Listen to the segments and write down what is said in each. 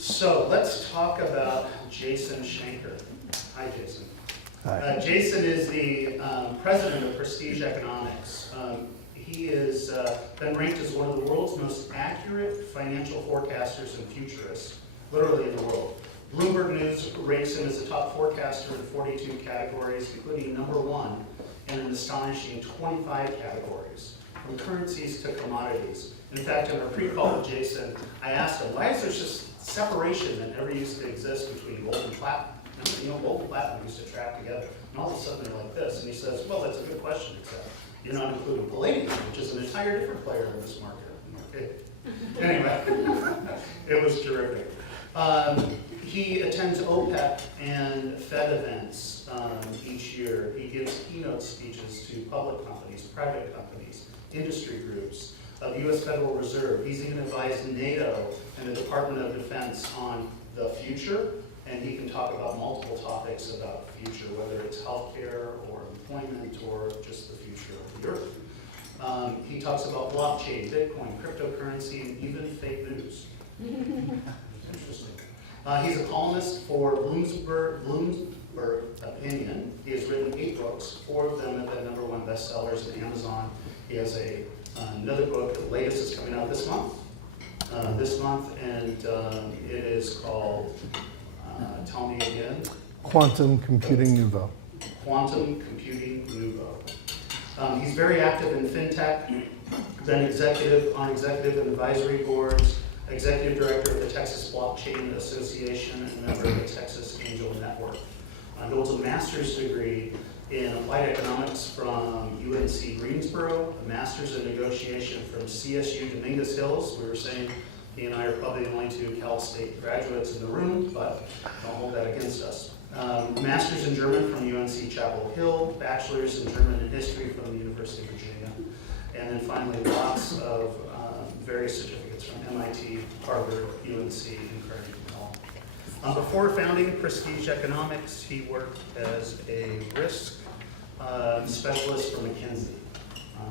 So let's talk about Jason Schenker. Hi, Jason. Hi. Jason is the president of Prestige Economics. He has been ranked as one of the world's most accurate financial forecasters and futurists, literally in the world. Bloomberg News ranks him as a top forecaster in 42 categories, including #1 in an astonishing 25 categories, from currencies to commodities. In fact, in our pre-call with Jason, I asked him, why is there just separation that never used to exist between gold and platinum? You know, gold and platinum used to track together, and all of a sudden they're like this. And he says, well, that's a good question, except you're not including palladium, which is an entire different player in this market. Okay. Anyway, it was terrific. He attends OPEC and Fed events each year. He gives keynote speeches to public companies, private companies, industry groups, of the U.S. Federal Reserve. He's even advised NATO and the Department of Defense on the future, and he can talk about multiple topics about the future, whether it's healthcare or employment or just the future of the earth. He talks about blockchain, Bitcoin, cryptocurrency, and even fake news. Interesting. He's a columnist for Bloomberg Opinion. He has written 8 books. 4 of them have been #1 bestsellers at Amazon. He has another book, the latest is coming out this month, and it is called, tell me again. Quantum Computing Nouveau. Quantum Computing Nouveau. He's very active in fintech, been executive on executive and advisory boards, executive director of the Texas Blockchain Association, and member of the Texas Angel Network. He holds a master's degree in applied economics from UNC Greensboro, a master's in negotiation from CSU Dominguez Hills. We were saying he and I are probably the only 2 Cal State graduates in the room, but don't hold that against us. Master's in German from UNC Chapel Hill, bachelor's in German and history from the University of Virginia, and then finally lots of various certificates from MIT, Harvard, UNC, and Carnegie Mellon. Before founding Prestige Economics, he worked as a risk specialist for McKinsey.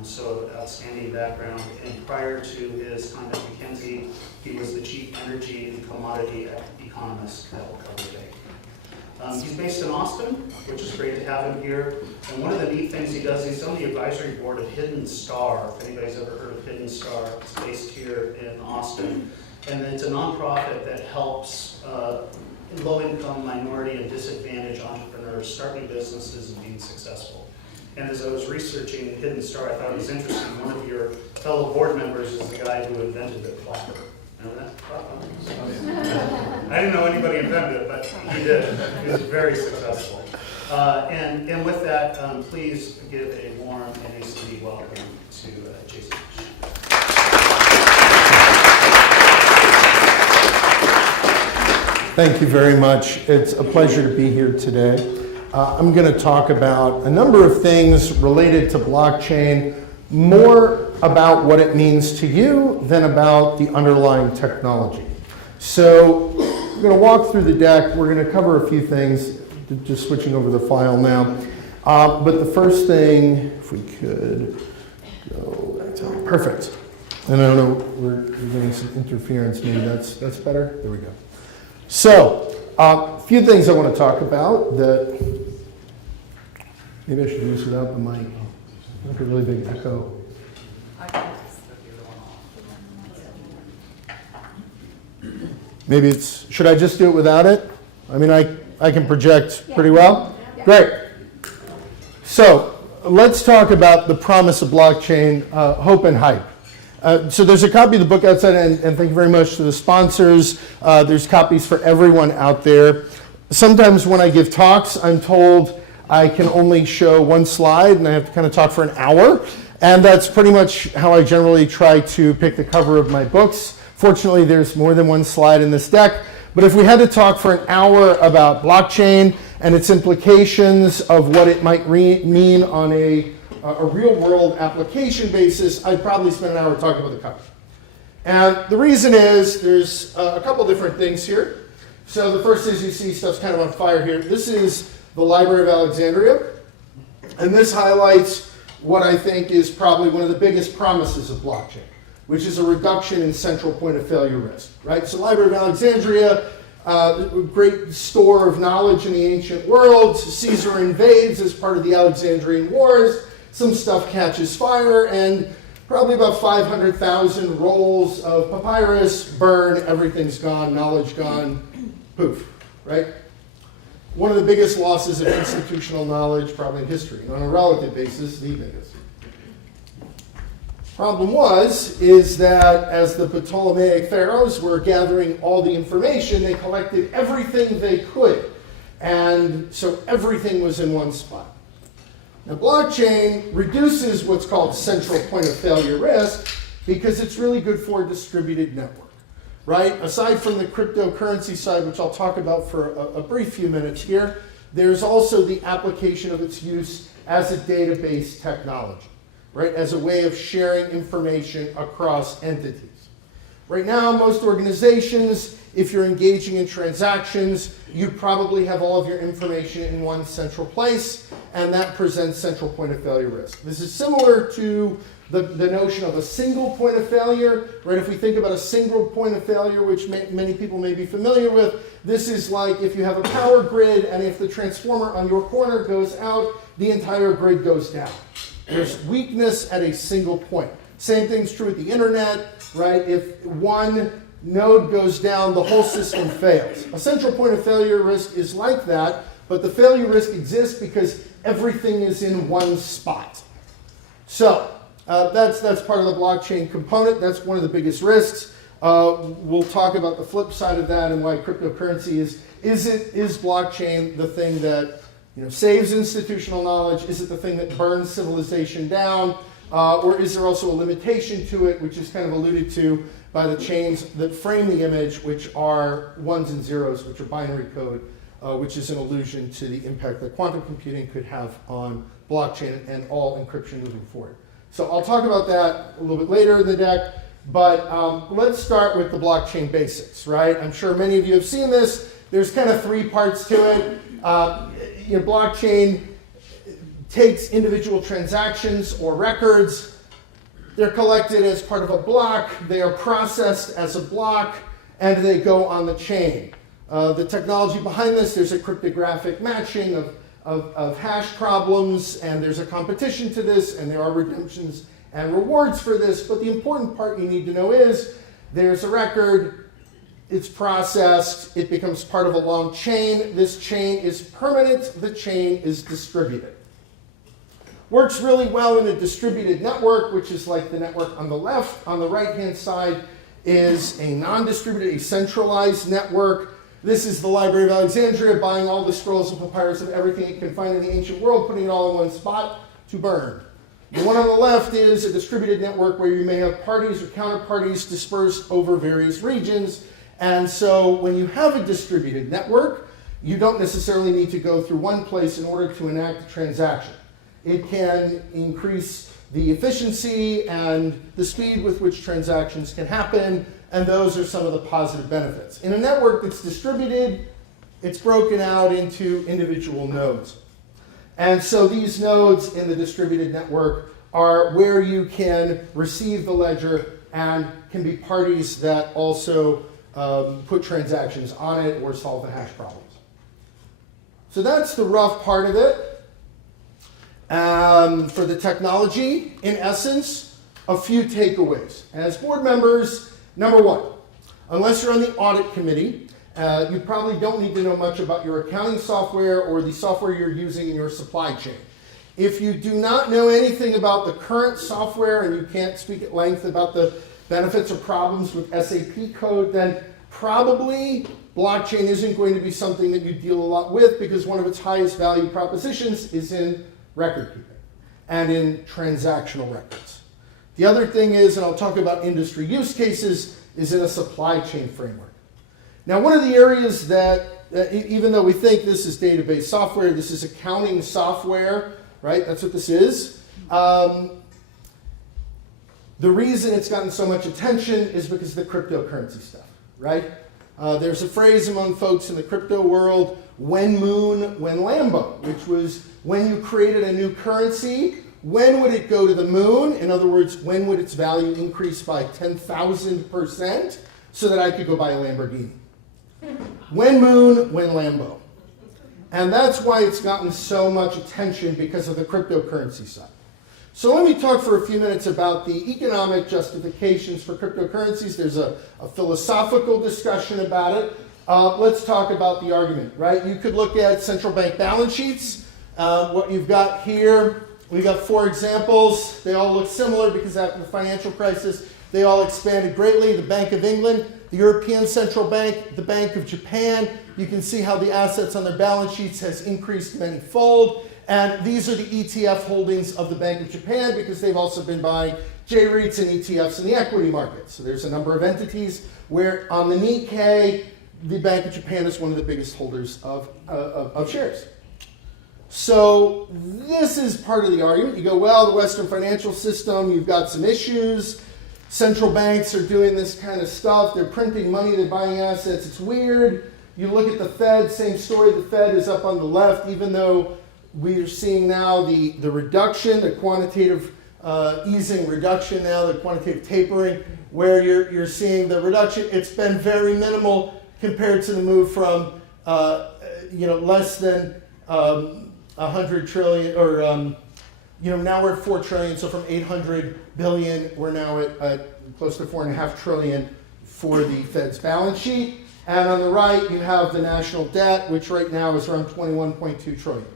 So outstanding background. And prior to his time at McKinsey, he was the chief energy and commodity economist at Cover Bank. He's based in Austin, which is great to have him here. And one of the neat things he does, he's on the advisory board of Hidden Star. If anybody's ever heard of Hidden Star, it's based here in Austin. And it's a nonprofit that helps low-income, minority, and disadvantaged entrepreneurs start new businesses and being successful. And as I was researching Hidden Star, I thought it was interesting. One of your fellow board members is the guy who invented the clapper. Remember that? I didn't know anybody invented it, but he did. He was very successful. And with that, please give a warm NACD welcome to Jason. Thank you very much. It's a pleasure to be here today. I'm going to talk about a number of things related to blockchain, more about what it means to you than about the underlying technology. So I'm going to walk through the deck. We're going to cover a few things, just switching over the file now. But the first thing, if we could go back to, perfect. And I don't know, we're getting some interference. Maybe that's better. There we go. So, a few things I want to talk about that, maybe I should do this without the mic. Like a really big echo. Maybe it's, should I just do it without it? I mean, I can project pretty well? Great. So, let's talk about the promise of blockchain, hope and hype. So there's a copy of the book outside, and thank you very much to the sponsors. There's copies for everyone out there. Sometimes when I give talks, I'm told I can only show 1 slide, and I have to kind of talk for an hour. And that's pretty much how I generally try to pick the cover of my books. Fortunately, there's more than 1 slide in this deck. But if we had to talk for an hour about blockchain and its implications of what it might mean on a real-world application basis, I'd probably spend an hour talking about the cover. And the reason is there's a couple different things here. So the first is you see stuff's kind of on fire here. This is the Library of Alexandria. And this highlights what I think is probably one of the biggest promises of blockchain, which is a reduction in central point of failure risk, right? So Library of Alexandria, a great store of knowledge in the ancient world. Caesar invades as part of the Alexandrian Wars. Some stuff catches fire, and probably about 500,000 rolls of papyrus burn. Everything's gone, knowledge gone, poof, right? One of the biggest losses of institutional knowledge probably in history. On a relative basis, the biggest. Problem is that as the Ptolemaic pharaohs were gathering all the information, they collected everything they could. And so everything was in one spot. Now, blockchain reduces what's called central point of failure risk because it's really good for a distributed network, right? Aside from the cryptocurrency side, which I'll talk about for a brief few minutes here, there's also the application of its use as a database technology, right? As a way of sharing information across entities. Right now, most organizations, if you're engaging in transactions, you probably have all of your information in one central place, and that presents central point of failure risk. This is similar to the notion of a single point of failure, right? If we think about a single point of failure, which many people may be familiar with, this is like if you have a power grid, and if the transformer on your corner goes out, the entire grid goes down. There's weakness at a single point. Same thing's true with the internet, right? If one node goes down, the whole system fails. A central point of failure risk is like that, but the failure risk exists because everything is in one spot. So that's part of the blockchain component. That's one of the biggest risks. We'll talk about the flip side of that and why cryptocurrency is blockchain the thing that saves institutional knowledge? Is it the thing that burns civilization down? Or is there also a limitation to it, which is kind of alluded to by the chains that frame the image, which are ones and zeros, which are binary code, which is an allusion to the impact that quantum computing could have on blockchain and all encryption moving forward. So I'll talk about that a little bit later in the deck, but let's start with the blockchain basics, right? I'm sure many of you have seen this. There's kind of three parts to it. Blockchain takes individual transactions or records. They're collected as part of a block. They are processed as a block, and they go on the chain. The technology behind this, there's a cryptographic matching of hash problems, and there's a competition to this, and there are redemptions and rewards for this. But the important part you need to know is there's a record. It's processed, it becomes part of a long chain. This chain is permanent, the chain is distributed. Works really well in a distributed network, which is like the network on the left. On the right-hand side is a non-distributed, a centralized network. This is the Library of Alexandria buying all the scrolls and papyrus of everything it can find in the ancient world, putting it all in one spot to burn. The one on the left is a distributed network where you may have parties or counterparties dispersed over various regions. And so when you have a distributed network, you don't necessarily need to go through one place in order to enact a transaction. It can increase the efficiency and the speed with which transactions can happen, and those are some of the positive benefits. In a network that's distributed, it's broken out into individual nodes. And so these nodes in the distributed network are where you can receive the ledger and can be parties that also put transactions on it or solve the hash problems. So that's the rough part of it. For the technology, in essence, a few takeaways. As board members, number one, unless you're on the audit committee, you probably don't need to know much about your accounting software or the software you're using in your supply chain. If you do not know anything about the current software and you can't speak at length about the benefits or problems with SAP code, then probably blockchain isn't going to be something that you deal a lot with, because one of its highest value propositions is in record keeping and in transactional records. The other thing is, and I'll talk about industry use cases, is in a supply chain framework. Now, one of the areas that, even though we think this is database software, this is accounting software, right? That's what this is. The reason it's gotten so much attention is because of the cryptocurrency stuff, right? There's a phrase among folks in the crypto world, when moon, when Lambo, which was when you created a new currency when would it go to the moon? In other words, when would its value increase by 10,000% so that I could go buy a Lamborghini? When moon, when Lambo. And that's why it's gotten so much attention, because of the cryptocurrency side. So let me talk for a few minutes about the economic justifications for cryptocurrencies. There's a philosophical discussion about it. Let's talk about the argument, right? You could look at central bank balance sheets. What you've got here, we've got 4 examples. They all look similar because after the financial crisis, they all expanded greatly. The Bank of England, the European Central Bank, the Bank of Japan. You can see how the assets on their balance sheets has increased many-fold. And these are the ETF holdings of the Bank of Japan, because they've also been buying J-REITs and ETFs in the equity market. So there's a number of entities where on the Nikkei, the Bank of Japan is one of the biggest holders of shares. So this is part of the argument. You go, well, the Western financial system, you've got some issues. Central banks are doing this kind of stuff. They're printing money, they're buying assets. It's weird. You look at the Fed, same story. The Fed is up on the left, even though we are seeing now the reduction, the quantitative easing reduction now, the quantitative tapering, where you're seeing the reduction. It's been very minimal compared to the move from less than 100 trillion, or now we're at 4 trillion. So from 800 billion, we're now at close to 4.5 trillion for the Fed's balance sheet. And on the right, you have the national debt, which right now is around 21.2 trillion.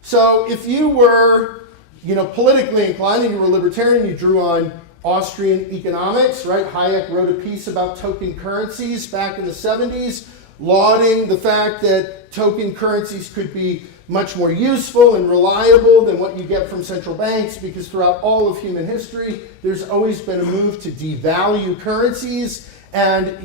So if you were, politically inclined and you were libertarian, you drew on Austrian economics, right? Hayek wrote a piece about token currencies back in the 70s, lauding the fact that token currencies could be much more useful and reliable than what you get from central banks, because throughout all of human history, there's always been a move to devalue currencies. And,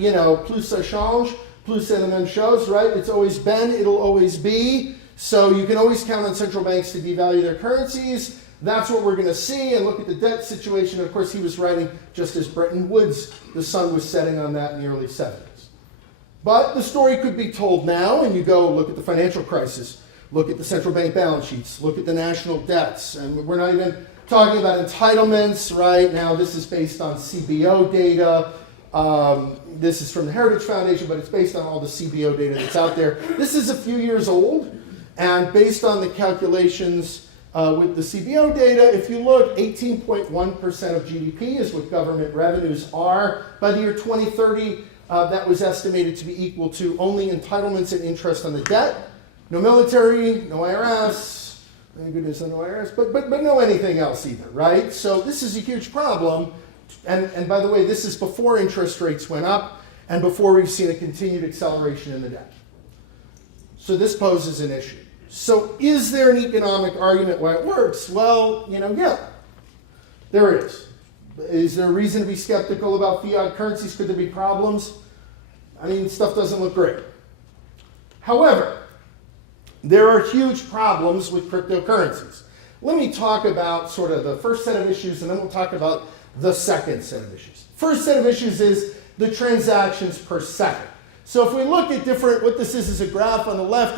plus ça change, plus c'est la même chose, right? It's always been, it'll always be. So you can always count on central banks to devalue their currencies. That's what we're going to see. And look at the debt situation. Of course, he was writing just as Bretton Woods, the sun was setting on that in the early 70s. But the story could be told now, and you go look at the financial crisis, look at the central bank balance sheets, look at the national debts. And we're not even talking about entitlements, right? Now, this is based on CBO data. This is from the Heritage Foundation, but it's based on all the CBO data that's out there. This is a few years old. And based on the calculations with the CBO data, if you look, 18.1% of GDP is what government revenues are. By the year 2030, that was estimated to be equal to only entitlements and interest on the debt. No military, no IRS, thank goodness no IRS, but no anything else either, right? So this is a huge problem. And by the way, this is before interest rates went up and before we've seen a continued acceleration in the debt. So this poses an issue. So is there an economic argument why it works? Well, yeah, there is. Is there a reason to be skeptical about fiat currencies? Could there be problems? I mean, stuff doesn't look great. However, there are huge problems with cryptocurrencies. Let me talk about sort of the first set of issues, and then we'll talk about the second set of issues. First set of issues is the transactions per second. So if we look at what this is a graph on the left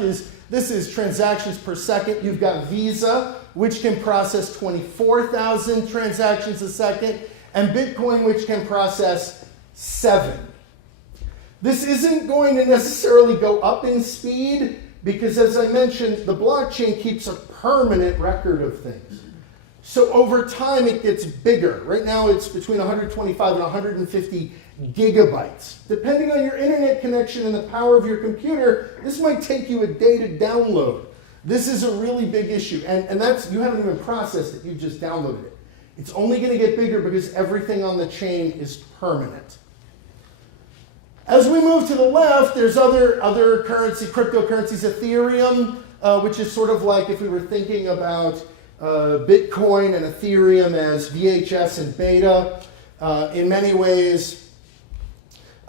this is transactions per second. You've got Visa, which can process 24,000 transactions a second, and Bitcoin, which can process 7. This isn't going to necessarily go up in speed because, as I mentioned, the blockchain keeps a permanent record of things. So over time, it gets bigger. Right now, it's between 125 and 150 gigabytes. Depending on your internet connection and the power of your computer, this might take you a day to download. This is a really big issue. And that's, you haven't even processed it, you just downloaded it. It's only going to get bigger because everything on the chain is permanent. As we move to the left, there's other cryptocurrencies, Ethereum, which is sort of like if we were thinking about Bitcoin and Ethereum as VHS and beta. In many ways,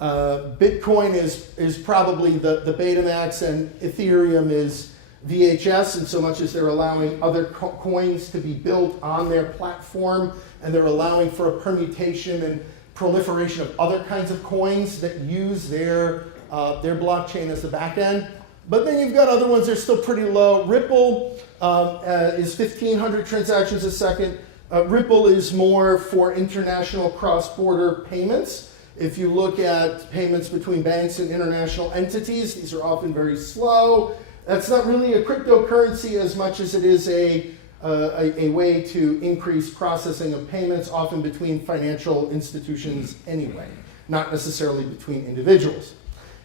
Bitcoin is probably the Betamax and Ethereum is VHS, in so much as they're allowing other coins to be built on their platform, and they're allowing for a permutation and proliferation of other kinds of coins that use their blockchain as the back end. But then you've got other ones that are still pretty low. Ripple is 1,500 transactions a second. Ripple is more for international cross-border payments. If you look at payments between banks and international entities, these are often very slow. That's not really a cryptocurrency as much as it is a way to increase processing of payments, often between financial institutions anyway, not necessarily between individuals.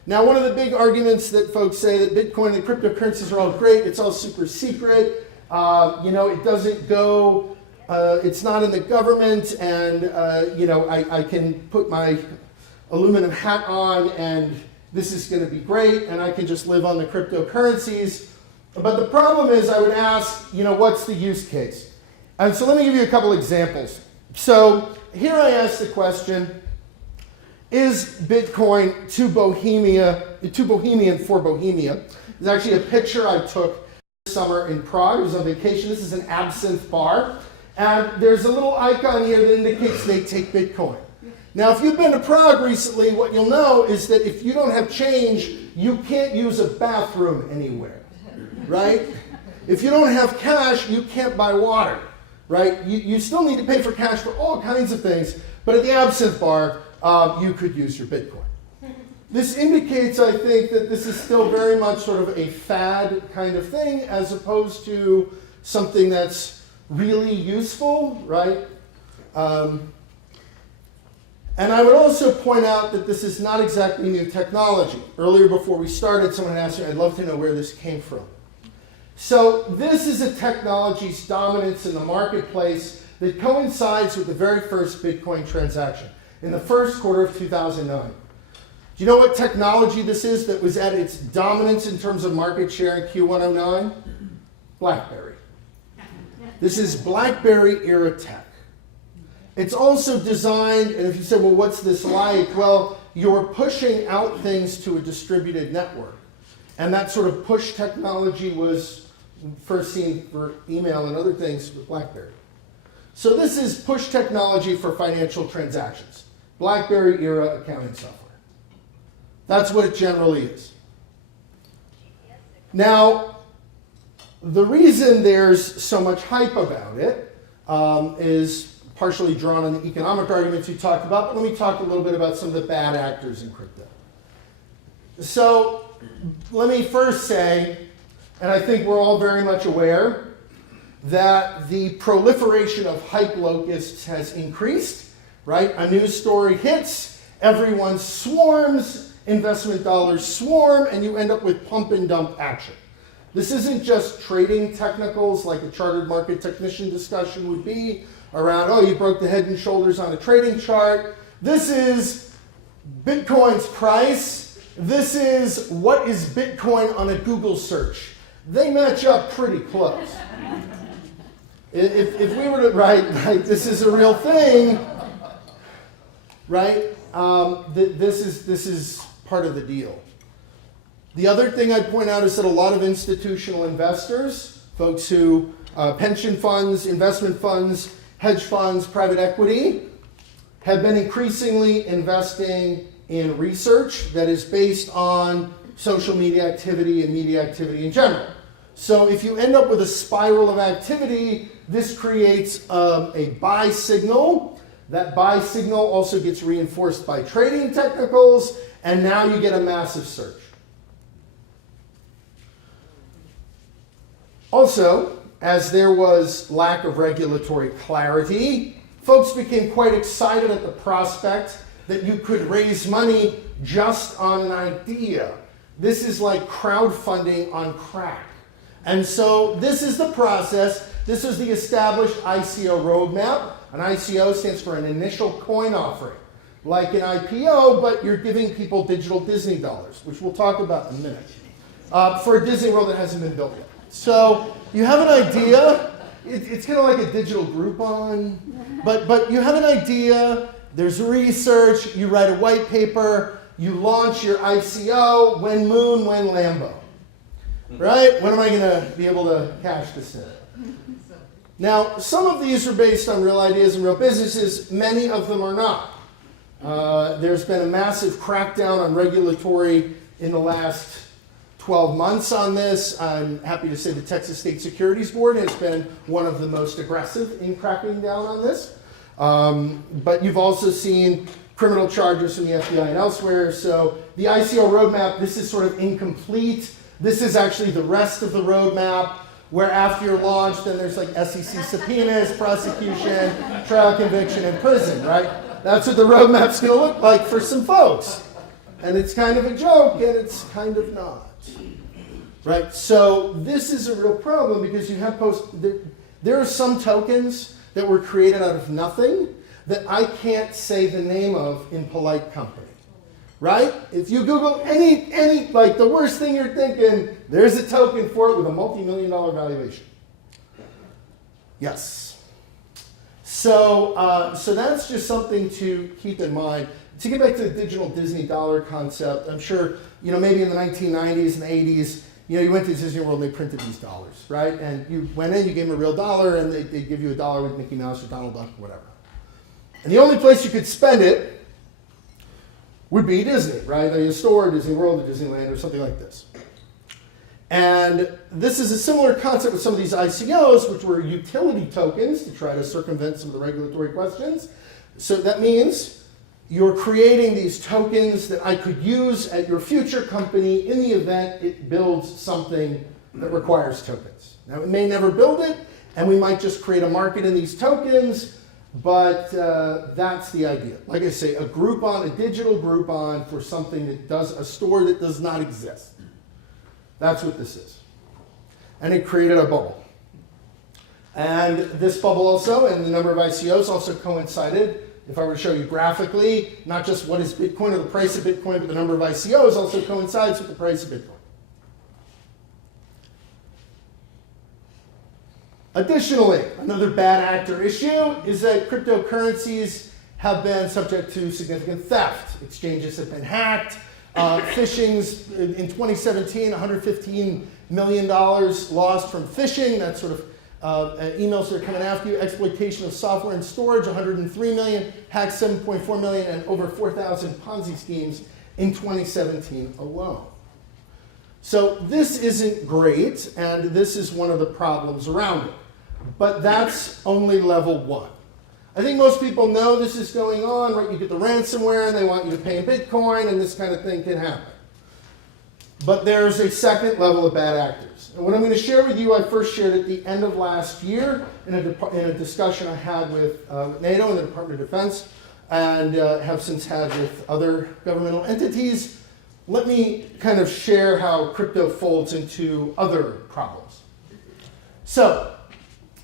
Now, one of the big arguments that folks say that Bitcoin and cryptocurrencies are all great, it's all super secret, it doesn't go, it's not in the government, and I can put my aluminum hat on and this is going to be great and I can just live on the cryptocurrencies. But the problem is, I would ask, what's the use case? And so let me give you a couple examples. So here I ask the question, is Bitcoin too bohemian for Bohemia? There's actually a picture I took this summer in Prague. I was on vacation. This is an absinthe bar. And there's a little icon here that indicates they take Bitcoin. Now, if you've been to Prague recently, what you'll know is that if you don't have change, you can't use a bathroom anywhere, right? If you don't have cash, you can't buy water, right? You still need to pay for cash for all kinds of things, but at the absinthe bar, you could use your Bitcoin. This indicates, I think, that this is still very much sort of a fad kind of thing as opposed to something that's really useful, right? And I would also point out that this is not exactly new technology. Earlier before we started, someone asked me, I'd love to know where this came from. So this is a technology's dominance in the marketplace that coincides with the very first Bitcoin transaction in the first quarter of 2009. Do you know what technology this is that was at its dominance in terms of market share in Q109? BlackBerry. This is BlackBerry era tech. It's also designed, and if you say, well, what's this like? Well, you're pushing out things to a distributed network. And that sort of push technology was first seen for email and other things with BlackBerry. So this is push technology for financial transactions. BlackBerry era accounting software. That's what it generally is. Now, the reason there's so much hype about it is partially drawn on the economic arguments you talked about, but let me talk a little bit about some of the bad actors in crypto. So let me first say, and I think we're all very much aware, that the proliferation of hype locusts has increased, right? A news story hits, everyone swarms, investment dollars swarm, and you end up with pump and dump action. This isn't just trading technicals like a chartered market technician discussion would be around, oh, you broke the head and shoulders on a trading chart. This is Bitcoin's price. This is what is Bitcoin on a Google search. They match up pretty close. If we were to, right, this is a real thing, right? This is part of the deal. The other thing I'd point out is that a lot of institutional investors, folks who, pension funds, investment funds, hedge funds, private equity, have been increasingly investing in research that is based on social media activity and media activity in general. So if you end up with a spiral of activity, this creates a buy signal. That buy signal also gets reinforced by trading technicals, and now you get a massive surge. Also, as there was lack of regulatory clarity, folks became quite excited at the prospect that you could raise money just on an idea. This is like crowdfunding on crack. And so this is the process. This is the established ICO roadmap. An ICO stands for an initial coin offering, like an IPO, but you're giving people digital Disney dollars, which we'll talk about in a minute, for a Disney World that hasn't been built yet. So you have an idea. It's kind of like a digital Groupon, but you have an idea. There's research. You write a white paper. You launch your ICO. When Moon, when Lambo. Right? When am I going to be able to cash this in? Now, some of these are based on real ideas and real businesses. Many of them are not. There's been a massive crackdown on regulatory in the last 12 months on this. I'm happy to say the Texas State Securities Board has been one of the most aggressive in cracking down on this. But you've also seen criminal charges from the FBI and elsewhere. So the ICO roadmap, this is sort of incomplete. This is actually the rest of the roadmap, where after you're launched, then there's like SEC subpoenas, prosecution, trial, conviction, and prison, right? That's what the roadmap's going to look like for some folks. And it's kind of a joke, and it's kind of not. Right? So this is a real problem because you have there are some tokens that were created out of nothing that I can't say the name of in polite company. Right? If you Google any like the worst thing you're thinking, there's a token for it with a multi-million-dollar valuation. Yes. So that's just something to keep in mind. To get back to the digital Disney dollar concept, I'm sure, maybe in the 1990s and 80s, you went to Disney World and they printed these dollars, right? And you went in, you gave them a real dollar, and they'd give you a dollar with Mickey Mouse or Donald Duck or whatever. And the only place you could spend it would be Disney, right? A store, Disney World, or Disneyland, or something like this. And this is a similar concept with some of these ICOs, which were utility tokens to try to circumvent some of the regulatory questions. So that means you're creating these tokens that I could use at your future company in the event it builds something that requires tokens. Now, it may never build it, and we might just create a market in these tokens, but that's the idea. Like I say, a digital Groupon for something that does a store that does not exist. That's what this is. And it created a bubble. And this bubble also, and the number of ICOs also coincided. If I were to show you graphically, not just what is Bitcoin or the price of Bitcoin, but the number of ICOs also coincides with the price of Bitcoin. Additionally, another bad actor issue is that cryptocurrencies have been subject to significant theft. Exchanges have been hacked. Phishing's in 2017, $115 million lost from phishing. That's sort of emails that are coming after you. Exploitation of software and storage, 103 million. Hacked 7.4 million, and over 4,000 Ponzi schemes in 2017 alone. So this isn't great, and this is one of the problems around it. But that's only level one. I think most people know this is going on, right? You get the ransomware, and they want you to pay in Bitcoin, and this kind of thing can happen. But there's a second level of bad actors. And what I'm going to share with you, I first shared at the end of last year in a discussion I had with NATO and the Department of Defense, and have since had with other governmental entities. Let me kind of share how crypto folds into other problems. So,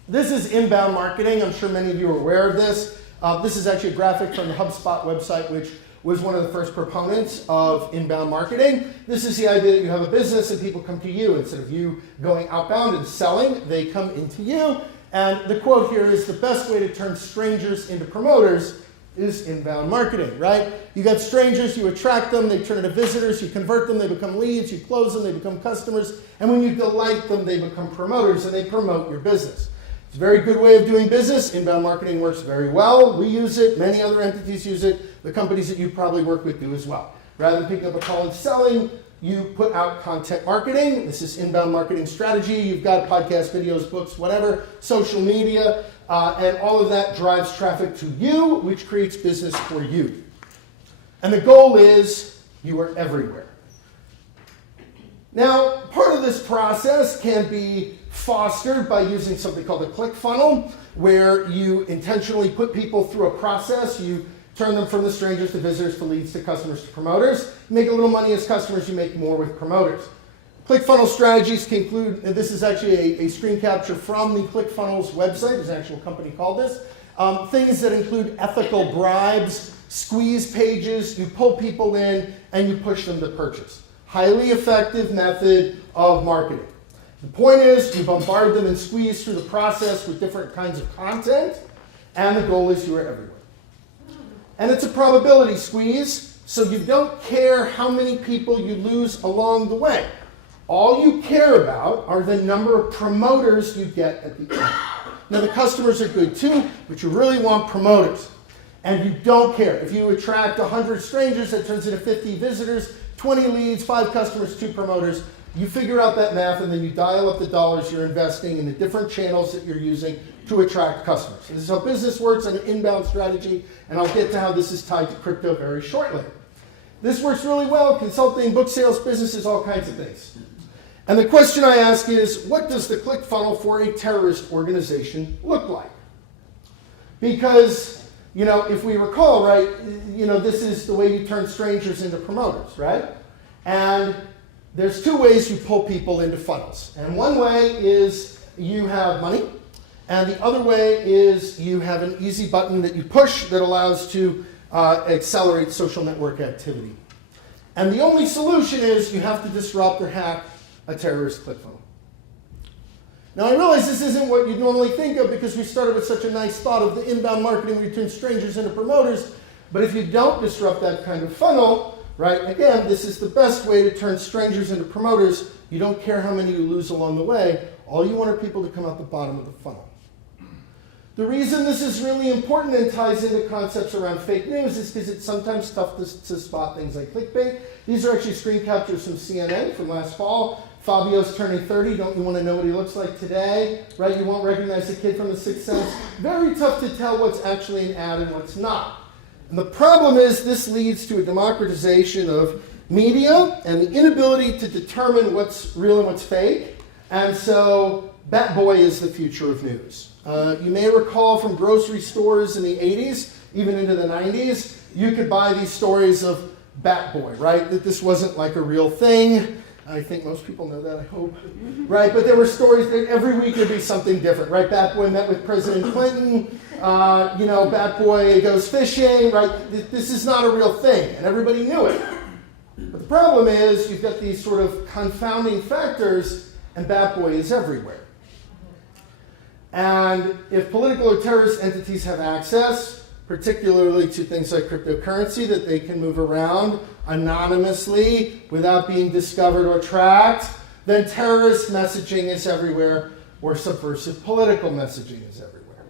this is inbound marketing. I'm sure many of you are aware of this. This is actually a graphic from the HubSpot website, which was one of the first proponents of inbound marketing. This is the idea that you have a business and people come to you. Instead of you going outbound and selling, they come into you. And the quote here is, the best way to turn strangers into promoters is inbound marketing, right? You got strangers, you attract them, they turn into visitors, you convert them, they become leads, you close them, they become customers, and when you delight them, they become promoters, and they promote your business. It's a very good way of doing business. Inbound marketing works very well. We use it, many other entities use it, the companies that you probably work with do as well. Rather than picking up a call and selling, you put out content marketing. This is inbound marketing strategy. You've got podcasts, videos, books, whatever, social media, and all of that drives traffic to you, which creates business for you. And the goal is you are everywhere. Now, part of this process can be fostered by using something called a click funnel, where you intentionally put people through a process. You turn them from the strangers to visitors to leads to customers to promoters. You make a little money as customers, you make more with promoters. ClickFunnels strategies can include, and this is actually a screen capture from the ClickFunnels website, there's an actual company called this, things that include ethical bribes, squeeze pages, you pull people in and you push them to purchase. Highly effective method of marketing. The point is you bombard them and squeeze through the process with different kinds of content, and the goal is you are everywhere. And it's a probability squeeze, so you don't care how many people you lose along the way. All you care about are the number of promoters you get at the end. Now the customers are good too, but you really want promoters. And you don't care. If you attract 100 strangers, that turns into 50 visitors, 20 leads, 5 customers, 2 promoters. You figure out that math, and then you dial up the dollars you're investing in the different channels that you're using to attract customers. This is how business works on an inbound strategy, and I'll get to how this is tied to crypto very shortly. This works really well, consulting, book sales, businesses, all kinds of things. And the question I ask is, what does the click funnel for a terrorist organization look like? Because, if we recall, right, this is the way you turn strangers into promoters, right? And there's two ways you pull people into funnels. And one way is you have money, and the other way is you have an easy button that you push that allows to accelerate social network activity. And the only solution is you have to disrupt or hack a terrorist click funnel. Now, I realize this isn't what you'd normally think of because we started with such a nice thought of the inbound marketing where you turn strangers into promoters. But if you don't disrupt that kind of funnel, right, again, this is the best way to turn strangers into promoters. You don't care how many you lose along the way. All you want are people to come out the bottom of the funnel. The reason this is really important and ties into concepts around fake news is because it's sometimes tough to spot things like clickbait. These are actually screen captures from CNN from last fall. Fabio's turning 30. Don't you want to know what he looks like today? Right? You won't recognize the kid from The Sixth Sense. Very tough to tell what's actually an ad and what's not. And the problem is this leads to a democratization of media and the inability to determine what's real and what's fake. And so Bat Boy is the future of news. You may recall from grocery stores in the 80s, even into the 90s, you could buy these stories of Bat Boy, right? That this wasn't like a real thing. I think most people know that, I hope. Right? But there were stories that every week there'd be something different, right? Bat Boy met with President Clinton. Bat Boy goes fishing, right? This is not a real thing, and everybody knew it. But the problem is you've got these sort of confounding factors, and Bat Boy is everywhere. And if political or terrorist entities have access, particularly to things like cryptocurrency that they can move around anonymously without being discovered or tracked, then terrorist messaging is everywhere, or subversive political messaging is everywhere.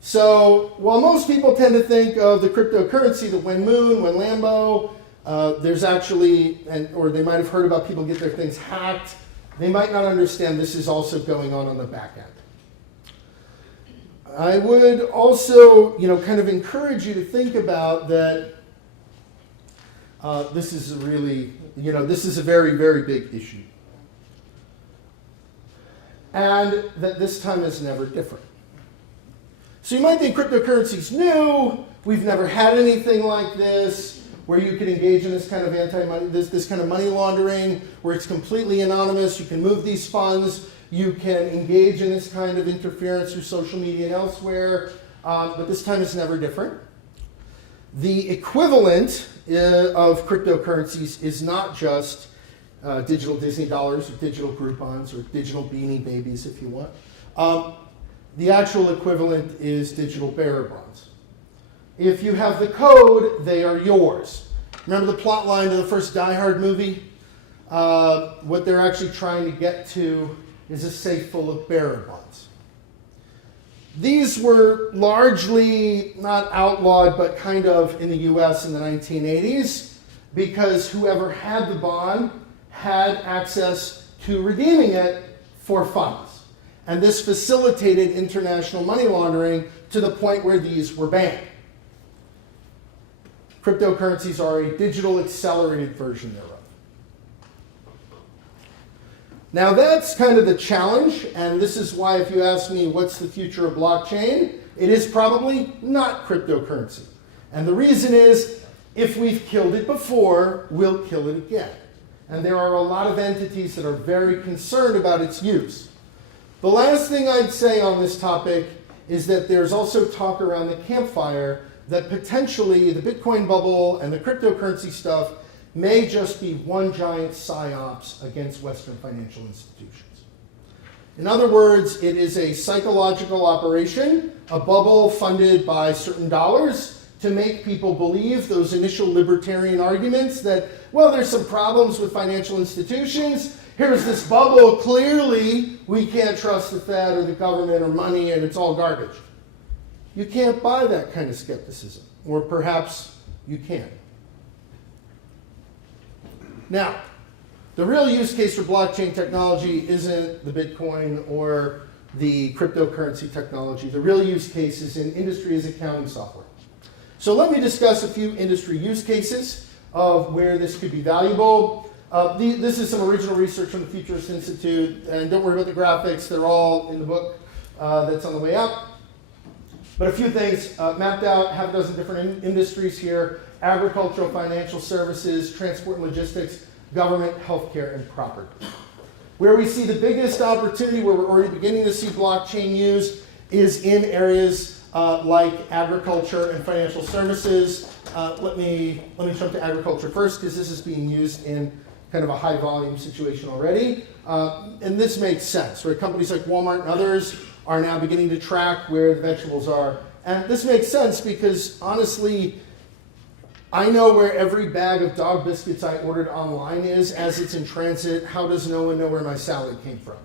So while most people tend to think of the cryptocurrency, the When Moon, When Lambo, there's actually, or they might have heard about people get their things hacked, they might not understand this is also going on the back end. I would also, kind of encourage you to think about that this is a really, this is a very, very big issue. And that this time is never different. So you might think cryptocurrency's new, we've never had anything like this, where you can engage in this kind of this kind of money laundering, where it's completely anonymous, you can move these funds, you can engage in this kind of interference through social media and elsewhere, but this time is never different. The equivalent of cryptocurrencies is not just digital Disney dollars or digital Groupons or digital Beanie Babies, if you want. The actual equivalent is digital bearer bonds. If you have the code, they are yours. Remember the plot line of the first Die Hard movie? What they're actually trying to get to is a safe full of bearer bonds. These were largely not outlawed, but kind of in the US in the 1980s, because whoever had the bond had access to redeeming it for funds. And this facilitated international money laundering to the point where these were banned. Cryptocurrencies are a digital accelerated version thereof. Now that's kind of the challenge, and this is why if you ask me what's the future of blockchain, it is probably not cryptocurrency. And the reason is, if we've killed it before, we'll kill it again. And there are a lot of entities that are very concerned about its use. The last thing I'd say on this topic is that there's also talk around the campfire that potentially the Bitcoin bubble and the cryptocurrency stuff may just be one giant psyops against Western financial institutions. In other words, it is a psychological operation, a bubble funded by certain dollars to make people believe those initial libertarian arguments that, well, there's some problems with financial institutions. Here's this bubble. Clearly, we can't trust the Fed or the government or money, and it's all garbage. You can't buy that kind of skepticism, or perhaps you can. Now, The real use case for blockchain technology isn't the Bitcoin or the cryptocurrency technology. The real use case is in industry as accounting software. So let me discuss a few industry use cases of where this could be valuable. This is some original research from the Futurist Institute, and don't worry about the graphics. They're all in the book that's on the way up. But a few things mapped out, half a dozen different industries here: agricultural, financial services, transport and logistics, government, healthcare, and property. Where we see the biggest opportunity, where we're already beginning to see blockchain used, is in areas like agriculture and financial services. Let me jump to agriculture first, because this is being used in kind of a high volume situation already. And this makes sense, right? Companies like Walmart and others are now beginning to track where the vegetables are. And this makes sense because, honestly, I know where every bag of dog biscuits I ordered online is as it's in transit. How does no one know where my salad came from?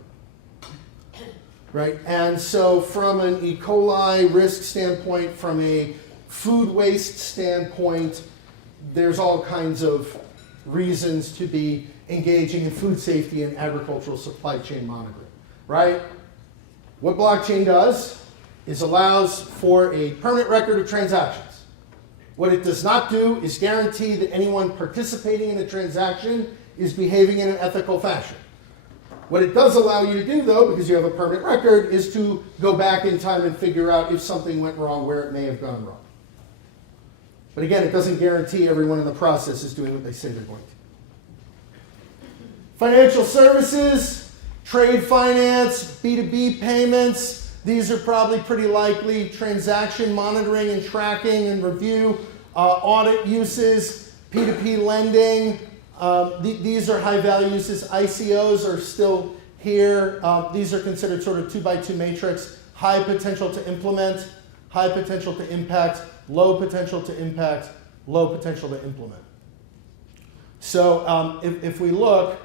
Right? And so from an E. coli risk standpoint, from a food waste standpoint, there's all kinds of reasons to be engaging in food safety and agricultural supply chain monitoring, right? What blockchain does is allows for a permanent record of transactions. What it does not do is guarantee that anyone participating in the transaction is behaving in an ethical fashion. What it does allow you to do, though, because you have a permanent record, is to go back in time and figure out if something went wrong, where it may have gone wrong. But again, it doesn't guarantee everyone in the process is doing what they say they're going to. Financial services, trade finance, B2B payments, these are probably pretty likely. Transaction monitoring and tracking and review, audit uses, P2P lending, these are high value uses. ICOs are still here. These are considered sort of 2x2 matrix, high potential to implement, high potential to impact, low potential to impact, low potential to implement. So if we look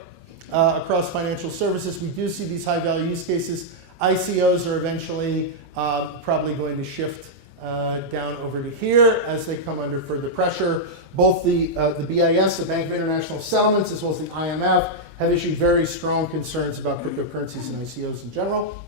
across financial services, we do see these high value use cases. ICOs are eventually probably going to shift down over to here as they come under further pressure. Both the BIS, the Bank of International Settlements, as well as the IMF, have issued very strong concerns about cryptocurrencies and ICOs in general.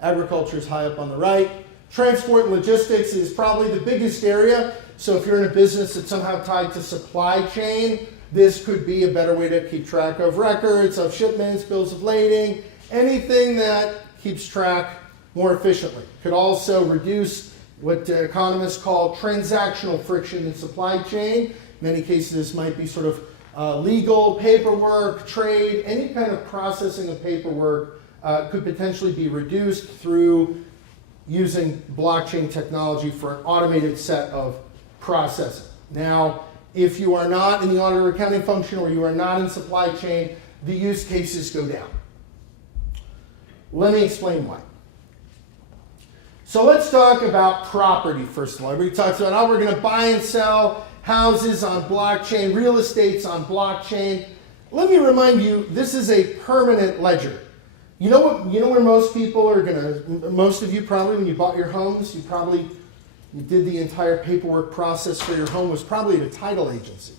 Agriculture is high up on the right. Transport and logistics is probably the biggest area. So if you're in a business that's somehow tied to supply chain, this could be a better way to keep track of records, of shipments, bills of lading, anything that keeps track more efficiently. Could also reduce what economists call transactional friction in supply chain. In many cases, this might be sort of legal, paperwork, trade, any kind of processing of paperwork could potentially be reduced through using blockchain technology for an automated set of processing. Now, if you are not in the audit or accounting function, or you are not in supply chain, the use cases go down. Let me explain why. So let's talk about property first of all. Everybody talks about how we're going to buy and sell houses on blockchain, real estate's on blockchain. Let me remind you, this is a permanent ledger. You know where most people are most of you probably, when you bought your homes, you did the entire paperwork process for your home was probably at a title agency.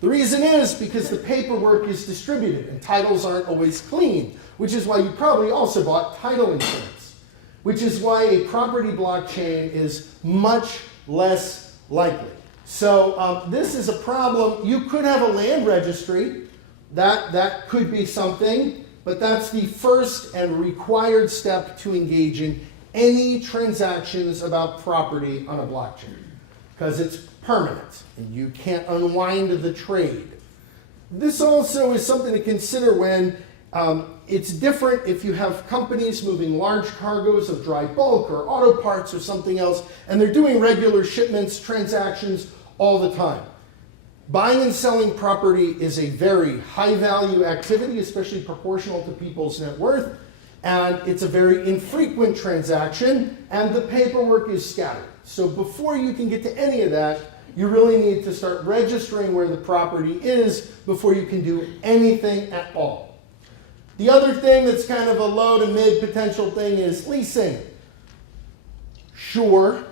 The reason is because the paperwork is distributed and titles aren't always clean, which is why you probably also bought title insurance, which is why a property blockchain is much less likely. So this is a problem. You could have a land registry. That could be something, but that's the first and required step to engage in any transactions about property on a blockchain, because it's permanent and you can't unwind the trade. This also is something to consider when it's different if you have companies moving large cargoes of dry bulk or auto parts or something else, and they're doing regular shipments, transactions all the time. Buying and selling property is a very high value activity, especially proportional to people's net worth, and it's a very infrequent transaction, and the paperwork is scattered. So before you can get to any of that, you really need to start registering where the property is before you can do anything at all. The other thing that's kind of a low to mid potential thing is leasing. Sure,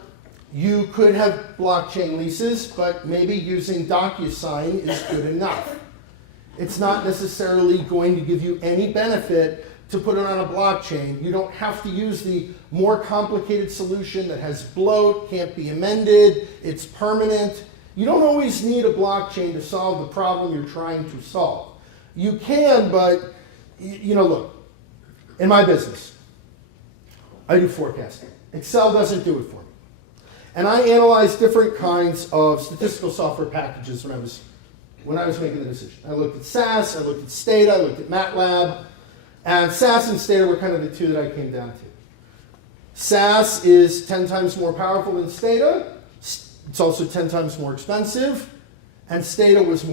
you could have blockchain leases, but maybe using DocuSign is good enough. It's not necessarily going to give you any benefit to put it on a blockchain. You don't have to use the more complicated solution that has bloat, can't be amended, it's permanent. You don't always need a blockchain to solve the problem you're trying to solve. You can, but, look, in my business, I do forecasting. Excel doesn't do it for me. And I analyze different kinds of statistical software packages when I was making the decision. I looked at SAS, I looked at Stata, I looked at MATLAB, and SAS and Stata were kind of the two that I came down to. SAS is 10 times more powerful than Stata. It's also 10 times more expensive. And Stata was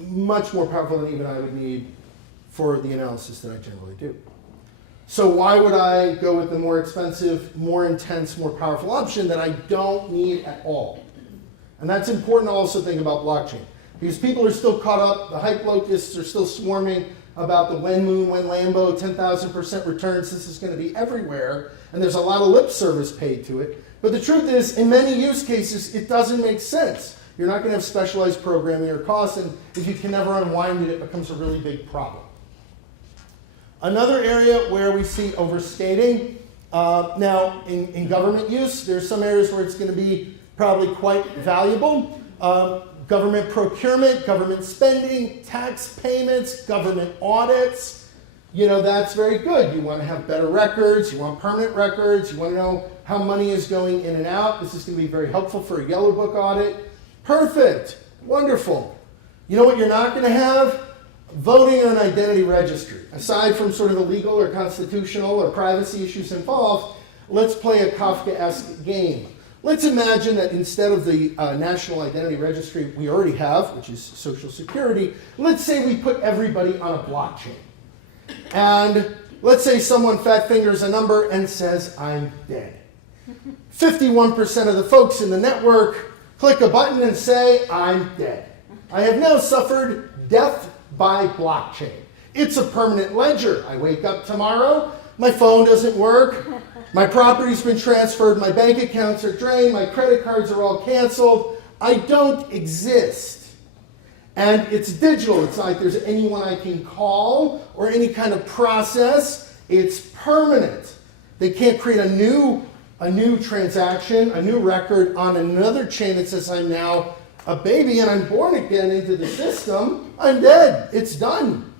much more powerful than even I would need for the analysis that I generally do. So why would I go with the more expensive, more intense, more powerful option that I don't need at all? And that's important to also think about blockchain. Because people are still caught up, the hype locusts are still swarming about the when Moon, when Lambo, 10,000% returns, this is going to be everywhere. And there's a lot of lip service paid to it. But the truth is, in many use cases, it doesn't make sense. You're not going to have specialized programming or costs, and if you can never unwind it, it becomes a really big problem. Another area where we see overstating, now in government use, there's some areas where it's going to be probably quite valuable. Government procurement, government spending, tax payments, government audits, that's very good. You want to have better records, you want permanent records, you want to know how money is going in and out. This is going to be very helpful for a yellow book audit. Perfect, wonderful. You know what you're not going to have? Voting or an identity registry. Aside from sort of the legal or constitutional or privacy issues involved, let's play a Kafkaesque game. Let's imagine that instead of the national identity registry we already have, which is Social Security, let's say we put everybody on a blockchain. And let's say someone fat fingers a number and says, I'm dead. 51% of the folks in the network click a button and say, I'm dead. I have now suffered death by blockchain. It's a permanent ledger. I wake up tomorrow, my phone doesn't work, my property's been transferred, my bank accounts are drained, my credit cards are all canceled. I don't exist. And it's digital. It's not like there's anyone I can call or any kind of process. It's permanent. They can't create a new transaction, a new record on another chain that says I'm now a baby and I'm born again into the system. I'm dead. It's done.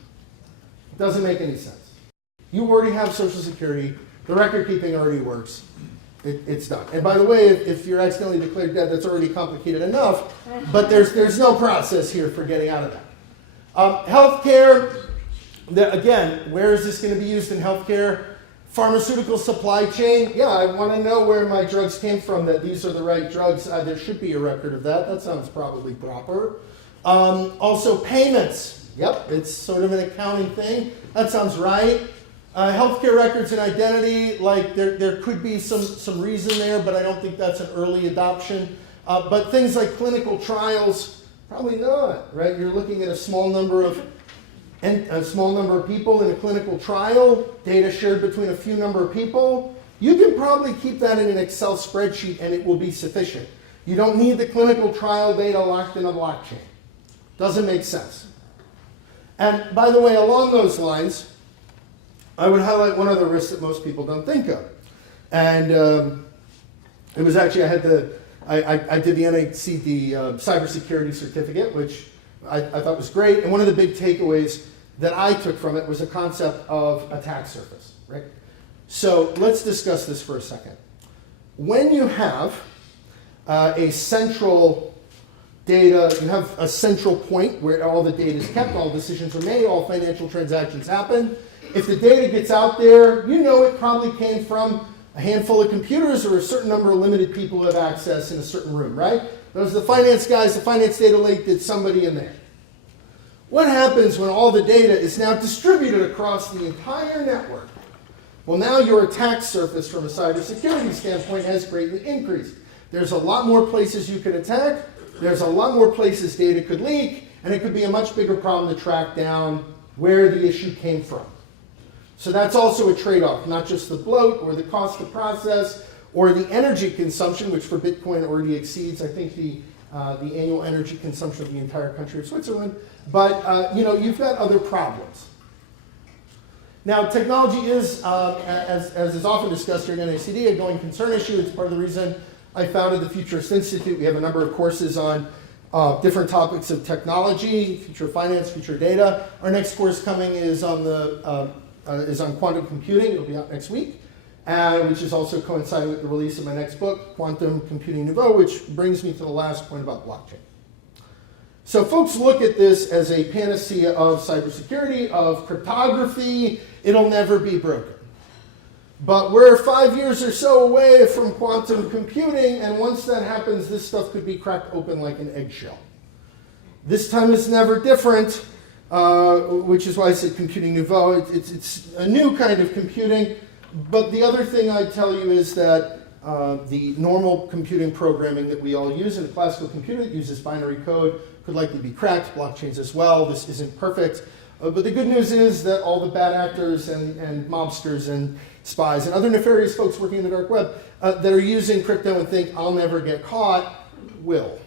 It doesn't make any sense. You already have Social Security. The record keeping already works. It's done. And by the way, if you're accidentally declared dead, that's already complicated enough. But there's no process here for getting out of that. Healthcare, again, where is this going to be used in healthcare? Pharmaceutical supply chain. Yeah, I want to know where my drugs came from, that these are the right drugs. There should be a record of that. That sounds probably proper. Also payments. Yep, it's sort of an accounting thing. That sounds right. Healthcare records and identity, like there could be some reason there, but I don't think that's an early adoption. But things like clinical trials, probably not, right? You're looking at a small number of people in a clinical trial, data shared between a few number of people. You can probably keep that in an Excel spreadsheet and it will be sufficient. You don't need the clinical trial data locked in a blockchain. Doesn't make sense. And by the way, along those lines, I would highlight one other risk that most people don't think of. And it was actually, I did the NHC, the cybersecurity certificate, which I thought was great. And one of the big takeaways that I took from it was the concept of attack surface, right? So let's discuss this for a second. When you have a central data, you have a central point where all the data is kept, all decisions are made, all financial transactions happen. If the data gets out there, you know it probably came from a handful of computers or a certain number of limited people who have access in a certain room, right? Those are the finance guys, the finance data lake, did somebody in there. What happens when all the data is now distributed across the entire network? Well, now your attack surface from a cybersecurity standpoint has greatly increased. There's a lot more places you could attack, there's a lot more places data could leak, and it could be a much bigger problem to track down where the issue came from. So that's also a trade-off, not just the bloat or the cost to process or the energy consumption, which for Bitcoin already exceeds, I think, the the annual energy consumption of the entire country of Switzerland. But you've got other problems. Now, technology is, as is often discussed here at NACD, a going concern issue. It's part of the reason I founded the Futurist Institute. We have a number of courses on different topics of technology, future finance, future data. Our next course coming is on quantum computing. It'll be out next week, which is also coinciding with the release of my next book, Quantum Computing Nouveau, which brings me to the last point about blockchain. So folks look at this as a panacea of cybersecurity, of cryptography. It'll never be broken. But we're 5 years or so away from quantum computing, and once that happens, this stuff could be cracked open like an eggshell. This time is never different, which is why I said computing nouveau. It's a new kind of computing. But the other thing I'd tell you is that the normal computing programming that we all use in a classical computer that uses binary code could likely be cracked, blockchains as well. This isn't perfect. But the good news is that all the bad actors and mobsters and spies and other nefarious folks working in the dark web that are using crypto and think I'll never get caught will.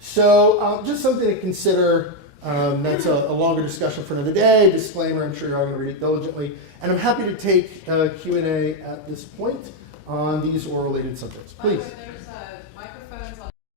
So just something to consider. That's a longer discussion for another day. Disclaimer, I'm sure you're all going to read it diligently. And I'm happy to take Q&A at this point on these or related subjects. Please.